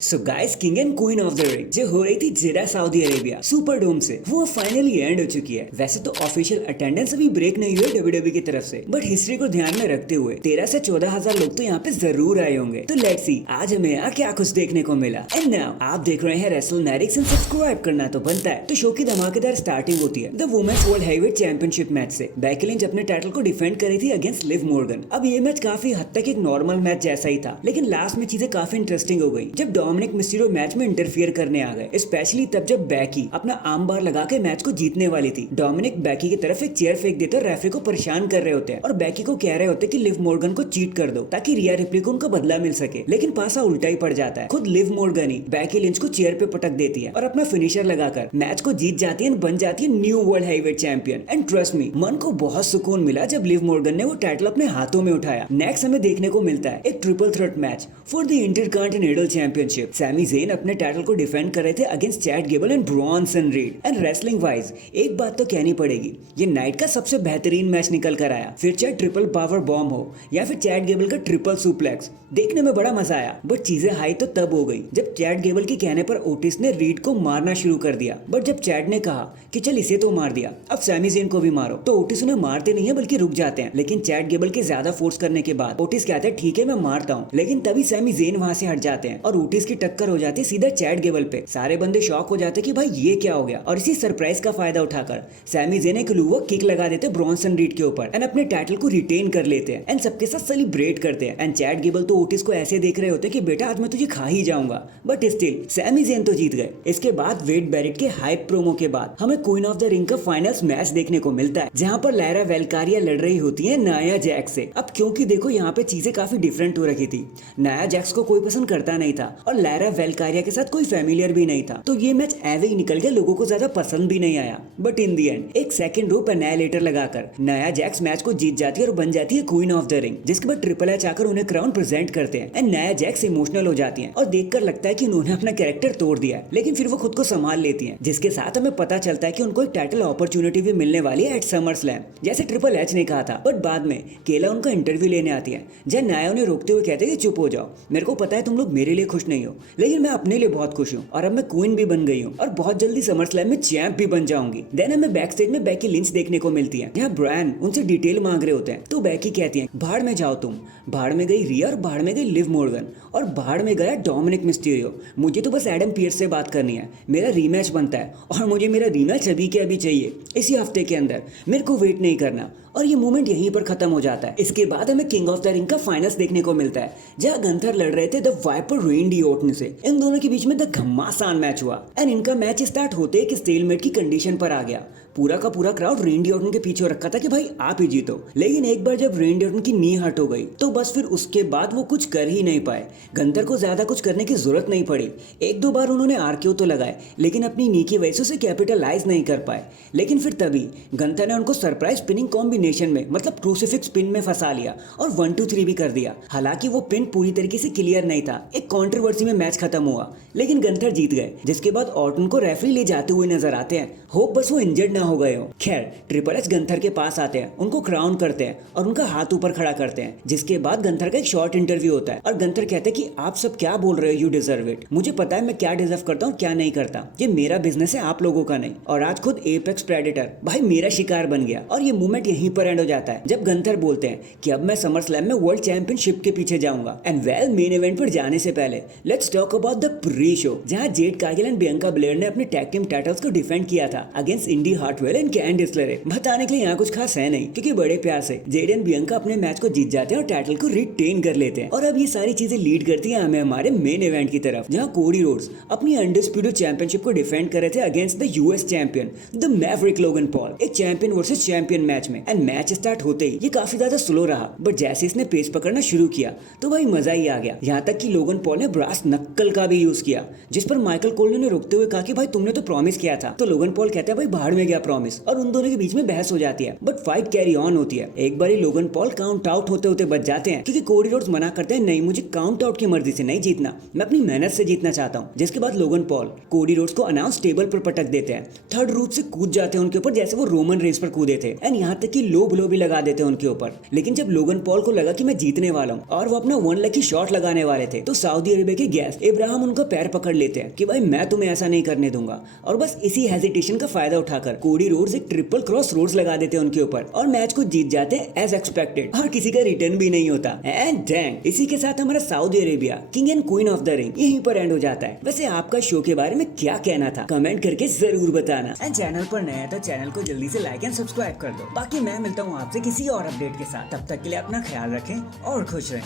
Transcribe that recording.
So guys, king and queen of the ring जो हो रही थी जिरा सऊदी अरेबिया सुपर डोम से, वो फाइनली एंड हो चुकी है। वैसे तो ऑफिशियल अटेंडेंस अभी ब्रेक नहीं हुई डब्ल्यूडब्ल्यूई की तरफ से, बट हिस्ट्री को ध्यान में रखते हुए 13 से 14,000 लोग तो यहाँ पे जरूर आए होंगे। तो लेट्स सी आज हमें यहाँ क्या कुछ देखने को मिला। एंड नाउ आप देख रहे हैं रेसलमैनिक्स, एंड सब्सक्राइब करना तो बनता है। तो शो की धमाकेदार स्टार्टिंग होती है the women's world heavyweight championship match से। बेकी लिंच अपने टाइटल को डिफेंड करी थी अगेंस्ट लिव मॉर्गन। अब ये मैच काफी हद तक एक नॉर्मल मैच जैसा ही था, लेकिन लास्ट में चीजें काफी इंटरेस्टिंग हो गई जब डोमिनिक मिस्टीरियो मैच में इंटरफियर करने आ गए, स्पेशली तब जब बेकी अपना आर्म बार लगा के मैच को जीतने वाली थी। डोमिनिक बेकी की तरफ एक चेयर फेंक देते और रेफरी को परेशान कर रहे होते हैं और बेकी को कह रहे होते कि लिव मॉर्गन को चीट कर दो ताकि रिया रिप्ली को उनका बदला मिल सके, लेकिन पासा उल्टा ही पड़ जाता है। खुद लिव मॉर्गन ही बेकी लिंच को चेयर पे पटक देती है और अपना फिनिशर लगाकर मैच को जीत जाती है, बन जाती है new world heavyweight champion. And trust me, मन को बहुत सुकून मिला जब लिव मॉर्गन ने वो टाइटल अपने हाथों में उठाया। नेक्स्ट हमें देखने को मिलता है एक triple threat match for the intercontinental championship. Sami Zayn अपने टाइटल को डिफेंड कर रहे थे against Chad Gable and Bronson Reed. And wrestling wise एक बात तो कहनी पड़ेगी, ये नाइट का सबसे बेहतरीन मैच निकल कर आया। फिर चाहे ट्रिपल पावर बॉम्ब हो या फिर चैट गेबल का ट्रिपल सुप्लेक्स, देखने में बड़ा मजा आया। बट चीजें हाई तो तब हो गई जब चैट गेबल के कहने पर ओटिस ने रीड को मारना शुरू कर दिया। बट जब चैट ने कहा कि चल इसे तो मार दिया, अब सैमी ज़ेन को भी मारो, तो ओटिस उन्हें मारते नहीं है बल्कि रुक जाते हैं। लेकिन चैट गेबल के ज्यादा फोर्स करने के बाद ओटिस कहते हैं ठीक है मैं मारता हूँ, लेकिन तभी सैमी ज़ेन वहां से हट जाते हैं और ओटिस की टक्कर हो जाती है सीधा चैट गेबल पे। सारे बंदे शॉक हो जाते कि भाई ये क्या हो गया, और इसी सरप्राइज का फायदा उठाकर सैमी ज़ेन एक लूवर किक लगा देते ब्रॉन्सन रीड के ऊपर एंड अपने टाइटल को रिटेन कर लेते हैं एंड सबके साथ सेलिब्रेट करते हैं। एंड चैट गेबल तो ओटिस को ऐसे देख रहे होते कि बेटा आज मैं तुझे खा ही जाऊंगा, बट स्टिल सैमी ज़ेन तो जीत गए। इसके बाद वेड बैरेट के हाइप प्रोमो के बाद हमें क्वीन ऑफ द रिंग का फाइनल्स मैच देखने को मिलता है, जहां पर लैरा वेलकारिया लड़ रही होती है नाया जैक्स से। अब क्योंकि देखो यहाँ पे चीजें काफी डिफरेंट हो रखी थी, नाया जैक्स को कोई पसंद करता नहीं था और लैरा वेलकारिया के साथ कोई फैमिलियर भी नहीं था, तो ये मैच ऐसे ही निकल गया, लोगों को ज्यादा पसंद भी नहीं आया। बट इन दी एंड एक सेकंड रोप एनाइलेटर लगाकर नाया जैक्स मैच को जीत जाती है और बन जाती है क्वीन ऑफ द रिंग, जिसके बाद ट्रिपल एच आकर उन्हें क्राउन प्रेजेंट करते हैं एंड नाया जैक्स इमोशनल हो जाती हैं और देखकर लगता है कि उन्होंने अपना कैरेक्टर तोड़ दिया है, लेकिन फिर वो खुद को संभाल लेती हैं, जिसके साथ हमें पता चलता है कि उनको एक टाइटल अपॉर्चुनिटी भी मिलने वाली है एट समर स्लैम, जैसे ट्रिपल एच ने कहा था। बट बाद में केला उनका इंटरव्यू लेने आती है, जब नाया उन्हें रोकते हुए कहते हैं कि चुप हो जाओ, मेरे को पता है तुम लोग मेरे लिए खुश नहीं हो, लेकिन मैं अपने लिए बहुत खुश हूँ और अब मैं क्वीन भी बन गई हूँ और बहुत जल्दी समर स्लैम में चैंप भी बन जाऊंगी। देन हमें बैक स्टेज में बेकी लिंच देखने को मिलती है, जहाँ ब्रायन उनसे डिटेल मांग रहे होते हैं, तो बेकी कहती है भाड़ में जाओ तुम। भाड़ में गई रिया और भाड़ में गई लिव मॉर्गन और भाड़ में गया डोमिनिक मिस्टीरियो। मुझे तो बस एडम पियर्स से बात करनी है, मेरा रीमैच बनता है और मुझे मेरा रीमैच अभी के अभी चाहिए, इसी हफ्ते के अंदर, मेरे को वेट नहीं करना। और ये मूवमेंट यहीं पर खत्म हो जाता है। इसके बाद हमें किंग ऑफ द रिंग का फाइनल्स देखने को मिलता है, जहाँ गंथर लड़ रहे थे द वाइपर रेंडी ओर्टन से। इन दोनों के बीच में द घमासान मैच हुआ एंड इनका मैच स्टार्ट होते एक स्टेलमेट की कंडीशन पर आ गया। पूरा का पूरा क्राउड रेंडी ऑर्टन के पीछे रखा था कि भाई आप ही जीतो, लेकिन एक बार जब रेंडी ऑर्टन की नी हट हो गई तो बस फिर उसके बाद वो कुछ कर ही नहीं पाए। गंथर को ज्यादा कुछ करने की जरूरत नहीं पड़ी, एक दो बार उन्होंने आरकेओ तो लगाए, लेकिन अपनी नी की वजह से उसे कैपिटलाइज नहीं कर पाए। लेकिन फिर तभी गंथर ने उनको सरप्राइज पिनिंग कॉम्बिनेशन में, मतलब क्रूसिफिक्स पिन में फंसा लिया और 1 2 3 भी कर दिया। हालांकि वो पिन पूरी तरीके से क्लियर नहीं था, एक कंट्रोवर्सी में मैच खत्म हुआ, लेकिन गंथर जीत गए। जिसके बाद ऑर्टन को रेफरी ले जाते हुए नजर आते हैं, होप बस वो इंजर्ड ना हो गए हो। खैर ट्रिपल एच गंथर के पास आते हैं, उनको क्राउन करते हैं और उनका हाथ ऊपर खड़ा करते हैं, जिसके बाद गंथर का एक शॉर्ट इंटरव्यू होता है और गंथर कहते हैं कि आप सब क्या बोल रहे हो, यू डिजर्व इट, मुझे पता है मैं क्या डिजर्व करता हूँ क्या नहीं करता, ये मेरा बिजनेस है आप लोगों का नहीं। और आज खुद एपेक्स प्रेडेटर भाई मेरा शिकार बन गया और ये मूवमेंट यहीं पर एंड हो जाता है जब गंथर बोलते हैं कि अब मैं समर स्लैम में वर्ल्ड चैंपियनशिप के पीछे जाऊंगा। एंड वेल मेन इवेंट पर जाने से पहले let's talk about the pre show, जहां Jade Cargill and Bianca Belair ने अपने टैग टीम टाइटल्स को डिफेंड किया था against Indi Hartwell and Candice LeRae. बताने के लिए यहाँ कुछ खास है नहीं, क्योंकि बड़े प्यार से जेड एंड बियंका अपने मैच को जीत जाते हैं और टाइटल को रिटेन कर लेते हैं। और अब ये सारी चीजें लीड करती है हमें हमारे मेन इवेंट की तरफ, जहाँ कोडी रोड्स अपनी अनडिस्प्यूटेड चैंपियनशिप को डिफेंड कर रहे थे against the US champion the Maverick Logan Paul, एक चैंपियन वर्सेस चैंपियन मैच में। एंड मैच स्टार्ट होते ही ये काफी ज्यादा स्लो रहा, बट जैसे इसने पेस पकड़ना शुरू किया तो भाई मजा ही आ गया। यहाँ तक कि लोगन पॉल ने ब्रास नक्कल का भी यूज किया, जिस पर माइकल कोल ने रोकते हुए कहा कि भाई तुमने तो प्रॉमिस किया था, तो लोगन पॉल कहता है भाई बाहर में गया गया प्रॉमिस और उन दोनों के बीच में बहस हो जाती है, बट फाइट कैरी ऑन होती है। एक बार लोगन पॉल काउंट आउट होते होते बच जाते हैं क्योंकि कोडी रोड्स मना करते हैं, नहीं मुझे काउंट आउट की मर्जी से नहीं जीतना, मैं अपनी मेहनत से जीतना चाहता हूँ। जिसके बाद लोगन पॉल कोडी रोड्स को अनाउंस टेबल पर पटक देते हैं, थर्ड रूप से कूद जाते हैं उनके ऊपर जैसे वो रोमन रेस पर कूदे थे, एंड यहाँ तक कि लो ब्लो भी लगा देते हैं उनके ऊपर। लेकिन जब लोगन पॉल को लगा कि मैं जीतने वाला हूँ और वो अपना वन लकी शॉट लगाने वाले थे, तो सऊदी अरेबिया के गेस्ट इब्राहिम उनका पैर पकड़ लेते हैं कि भाई मैं तुम्हें ऐसा नहीं करने दूंगा। और बस इसी हेजिटेशन का फायदा उठाकर कोडी रोड्स एक ट्रिपल क्रॉस रोड्स लगा देते हैं उनके ऊपर और मैच को जीत जाते हैं एज एक्सपेक्टेड, और किसी का रिटर्न भी नहीं होता। एंड डैंग, इसी के साथ हमारा Saudi Arabia king and queen of the ring यहीं पर एंड हो जाता है। वैसे आपका शो के बारे में क्या कहना था कमेंट करके जरूर बताना, एंड चैनल पर नया है तो चैनल को जल्दी से लाइक एंड सब्सक्राइब कर दो। बाकी मैं मिलता हूँ आपसे किसी और अपडेट के साथ, तब तक के लिए अपना ख्याल रखें और खुश रहें।